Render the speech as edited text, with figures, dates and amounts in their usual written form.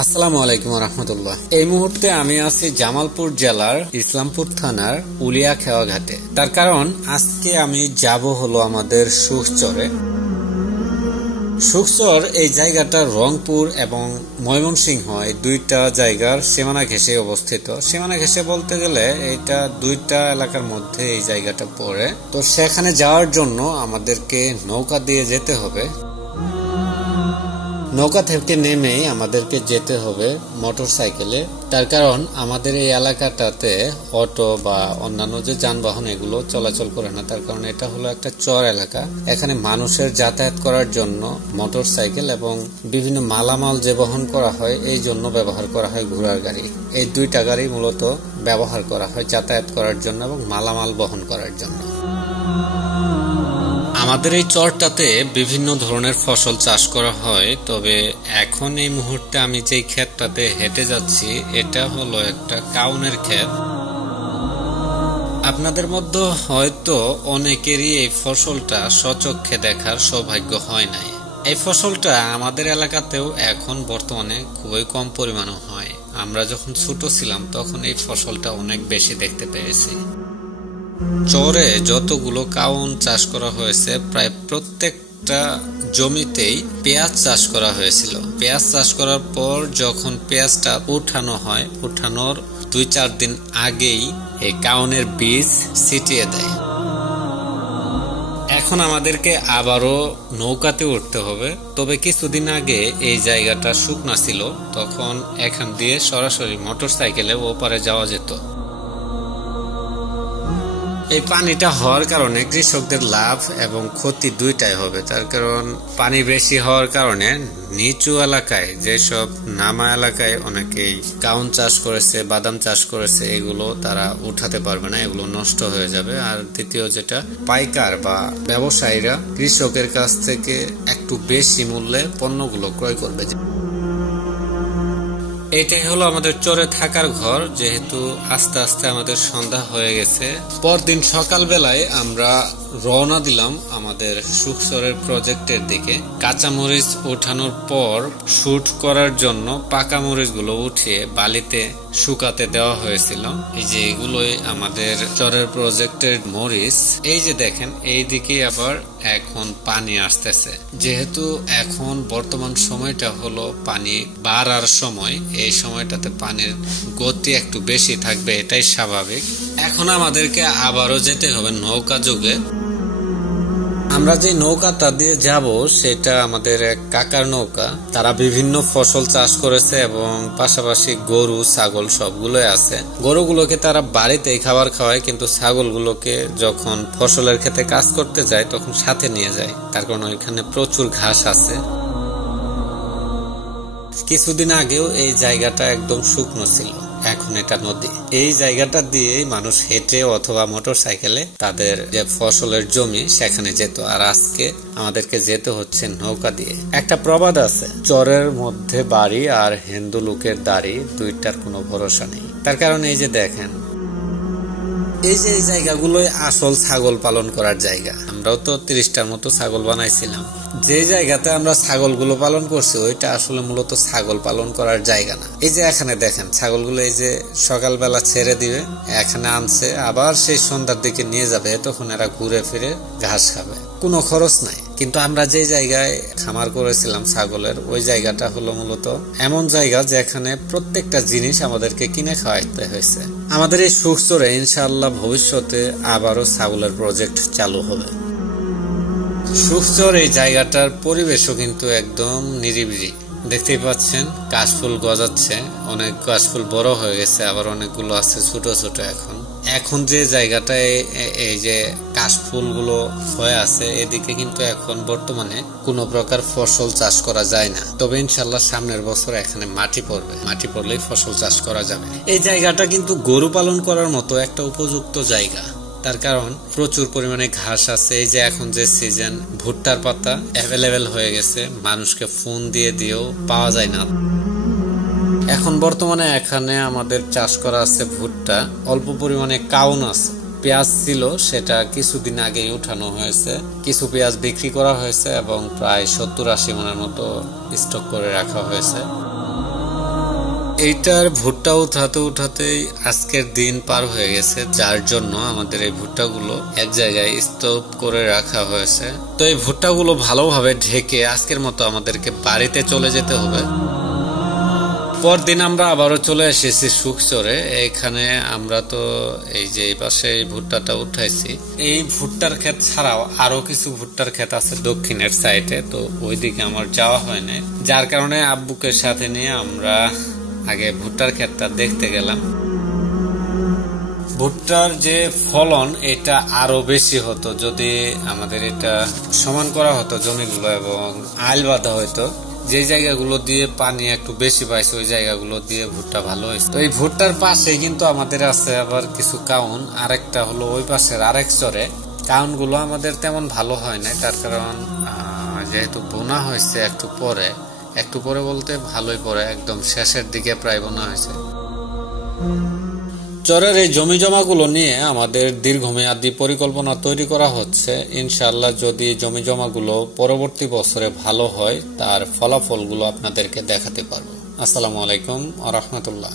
আসসালামু আলাইকুম রহমতুল্লাহ। এই মুহূর্তে আমি আছি জামালপুর জেলার ইসলামপুর থানার উলিয়াখেওয়া ঘাটে। তার কারণ আজকে আমি যাব হলো আমাদের সুখচরে। সুখচর এই জায়গাটা রংপুর এবং ময়মনসিংহ এই দুইটা জায়গার সীমানা ঘেঁষে অবস্থিত। সীমানা ঘেঁষে বলতে গেলে এটা দুইটা এলাকার মধ্যে এই জায়গাটা পড়ে। তো সেখানে যাওয়ার জন্য আমাদেরকে নৌকা দিয়ে যেতে হবে। নৌকা থেকে নেমে আমাদেরকে যেতে হবে মোটর সাইকেলে। তার কারণ আমাদের এই এলাকাটাতে অটো বা অন্যান্য যে যানবাহন এগুলো চলাচল করে না। তার কারণ এটা হলো একটা চর এলাকা। এখানে মানুষের যাতায়াত করার জন্য মোটর সাইকেল এবং বিভিন্ন মালামাল যে বহন করা হয় এই জন্য ব্যবহার করা হয় ঘোড়ার গাড়ি। এই দুইটা গাড়ি মূলত ব্যবহার করা হয় যাতায়াত করার জন্য এবং মালামাল বহন করার জন্য। আমাদের এই চরটাতে বিভিন্ন ধরনের ফসল চাষ করা হয়। তবে এখন এই মুহূর্তে আমি যেই ক্ষেতটাতে হেঁটে যাচ্ছি এটা হলো একটা কাউনের ক্ষেত। আপনাদের মধ্যে হয়তো অনেকেরই এই ফসলটা স্বচক্ষে দেখার সৌভাগ্য হয় নাই। এই ফসলটা আমাদের এলাকাতেও এখন বর্তমানে খুবই কম পরিমাণে হয়। আমরা যখন ছোট ছিলাম তখন এই ফসলটা অনেক বেশি দেখতে পেয়েছি। চরে যতগুলো কাউন চাষ করা হয়েছে প্রায় প্রত্যেকটা জমিতেই পেঁয়াজ চাষ করা হয়েছিল। পেঁয়াজ চাষ করার পর যখন পেঁয়াজটা উঠানো হয়, উঠানোর 2-4 দিন আগেই এই কাউনের বীজ ছিটিয়ে দেয়। এখন আমাদেরকে আবারও নৌকাতে উঠতে হবে। তবে কিছুদিন আগে এই জায়গাটা শুকনা ছিল, তখন এখান দিয়ে সরাসরি মোটর সাইকেলে ওপারে যাওয়া যেত। এই পানিটা হওয়ার কারণে কৃষকদের লাভ এবং ক্ষতি দুইটাই হবে। তার কারণ পানি বেশি হওয়ার কারণে নিচু এলাকায় যেসব নামা এলাকায় অনেকেই কাউন চাষ করেছে, বাদাম চাষ করেছে, এগুলো তারা উঠাতে পারবে না, এগুলো নষ্ট হয়ে যাবে। আর দ্বিতীয় যেটা, পাইকার বা ব্যবসায়ীরা কৃষকের কাছ থেকে একটু বেশি মূল্যে পণ্যগুলো ক্রয় করবে। এটাই হলো আমাদের চরে থাকার ঘর। যেহেতু আস্তে আস্তে আমাদের সন্ধ্যা হয়ে গেছে, পরদিন সকালবেলায় আমরা রওনা দিলাম আমাদের সুখচরের প্রজেক্টের দিকে। কাঁচামরিচ ওঠানোর পর শুট করার জন্য পাকা মরিচ গুলো উঠিয়ে বালিতে শুকাতে দেওয়া হয়েছিল। এই যে এগুলোই আমাদের চরের প্রজেক্টের মরিচ। এই যে দেখেন, এই দিকে আবার এখন পানি আসতেছে। যেহেতু এখন বর্তমান সময়টা হলো পানি বাড়ার সময়, এই সময়টাতে পানির গতি একটু বেশি থাকবে, এটাই স্বাভাবিক। এখন আমাদেরকে আবারও যেতে হবে নৌকা যুগে। আমরা যে নৌকাটা দিয়ে যাব সেটা আমাদের এক কাকার নৌকা। তারা বিভিন্ন ফসল চাষ করেছে এবং পাশাপাশি গরু ছাগল সবগুলোই আছে। গরুগুলোকে তারা বাড়িতেই খাবার খাওয়ায়, কিন্তু ছাগলগুলোকে যখন ফসলের ক্ষেতে কাজ করতে যায় তখন সাথে নিয়ে যায়। তার কারণ ওইখানে প্রচুর ঘাস আছে। কিছুদিন আগেও এই জায়গাটা একদম শুকনো ছিল, এখন এটা নদী। এই জায়গাটা দিয়ে মানুষ হেঁটে অথবা মোটর সাইকেলে তাদের যে ফসলের জমি সেখানে যেত। আর আজকে আমাদেরকে যেতে হচ্ছে নৌকা দিয়ে। একটা প্রবাদ আছে, চরের মধ্যে বাড়ি আর হিন্দু লোকের দাড়ি, দুইটার কোনো ভরসা নেই। তার কারণ এই যে দেখেন, এই যে এই জায়গাগুলোই আসল ছাগল পালন করার জায়গা। আমরাও তো 30টার মতো ছাগল বানাইছিলাম। যে জায়গাতে আমরা ছাগলগুলো পালন করছি ওইটা আসলে মূলত ছাগল পালন করার জায়গা না। এই যে এখানে দেখেন ছাগলগুলো এই যে সকালবেলা ছেড়ে দিবে, এখানে আনছে, আবার সেই সন্ধ্যার দিকে নিয়ে যাবে, তখন এরা ঘুরে ফিরে ঘাস খাবে, কোনো খরচ নাই। কিন্তু আমরা যে জায়গায় খামার করেছিলাম ছাগলের, ওই জায়গাটা হলো মূলত এমন জায়গা যেখানে প্রত্যেকটা জিনিস আমাদেরকে কিনে খাওয়াইতে হয়েছে। আমাদের এই সুখচরে ইনশাআল্লাহ ভবিষ্যতে আবারও ছাগলের প্রজেক্ট চালু হবে। সুখচর এই জায়গাটার পরিবেশও কিন্তু একদম নিরিবিলি। দেখতেই পাচ্ছেন কাশফুল গজাচ্ছে, অনেক কাশফুল বড় হয়ে গেছে, আবার অনেকগুলো আছে ছোট ছোট। এখন যে জায়গাটায় এই যে কাশফুল গুলো হয়ে আছে, এদিকে কিন্তু এখন বর্তমানে কোনো প্রকার ফসল চাষ করা যায় না। তবে ইনশাল্লাহ সামনের বছর এখানে মাটি পড়বে, মাটি পড়লেই ফসল চাষ করা যাবে। এই জায়গাটা কিন্তু গরু পালন করার মতো একটা উপযুক্ত জায়গা। তার কারণ প্রচুর পরিমাণে ঘাস আছে। এই যে এখন যে সিজন, ভুট্টার পাতা অ্যাভেলেবেল হয়ে গেছে, মানুষকে ফোন দিয়ে দিয়েও পাওয়া যায় না। এখন বর্তমানে এখানে আমাদের চাষ করা আছে ভুট্টা, অল্প পরিমাণে কাউন আছে, পেঁয়াজ ছিল, সেটা কিছুদিন আগেই উঠানো হয়েছে। কিছু পেঁয়াজ বিক্রি করা হয়েছে এবং প্রায় 70-80 মনের মতো স্টক করে রাখা হয়েছে। এইটার ভুট্টা উঠাতে উঠাতেই আজকের দিন পার হয়ে গেছে, যার জন্য আমাদের এই ভুট্টাগুলো এক জায়গায় স্তূপ করে রাখা হয়েছে। তো এই ভুট্টাগুলো ভালোভাবে ঢেকে আজকের মতো আমাদেরকে বাড়িতে চলে যেতে হবে। পরদিন আমরা আবারও চলে এসেছি সুখচরে। এখানে আমরা তো এই যে এই পাশে এই ভুট্টাটা উঠাইছি। এই ভুট্টার ক্ষেত ছাড়াও আরো কিছু ভুট্টার ক্ষেত আছে দক্ষিণের সাইডে, তো ওইদিকে আমার যাওয়া হয় না, যার কারণে আব্বুকে সাথে নিয়ে আমরা আগে ভুট্টার ক্ষেতটা দেখতে গেলাম। ভুট্টার যে ফলন এটা আরো বেশি হতো যদি আমাদের এটা সমান করা হতো জমিগুলো এবং আইল বাঁধা হইতো। যে জায়গাগুলো দিয়ে পানি একটু বেশি পাইছে ওই জায়গাগুলো দিয়ে ভুট্টা ভালো হয়েছে। তো এই ভুট্টার পাশে কিন্তু আমাদের আছে আবার কিছু কাউন, আরেকটা হলো ওই পাশের আরেক চরে। কাউন গুলো আমাদের তেমন ভালো হয় না, তার কারণ যেহেতু বোনা হয়েছে একটু পরে বলতে ভালোই পরে, একদম শেষের দিকে প্রায় বোনা হয়েছে। চরের এই জমি জমাগুলো নিয়ে আমাদের দীর্ঘমেয়াদী পরিকল্পনা তৈরি করা হচ্ছে। ইনশাআল্লাহ যদি জমি জমাগুলো পরবর্তী বছরে ভালো হয় তার ফলাফলগুলো আপনাদেরকে দেখাতে পারবো। আসসালামু আলাইকুম ওয়া রাহমাতুল্লাহ।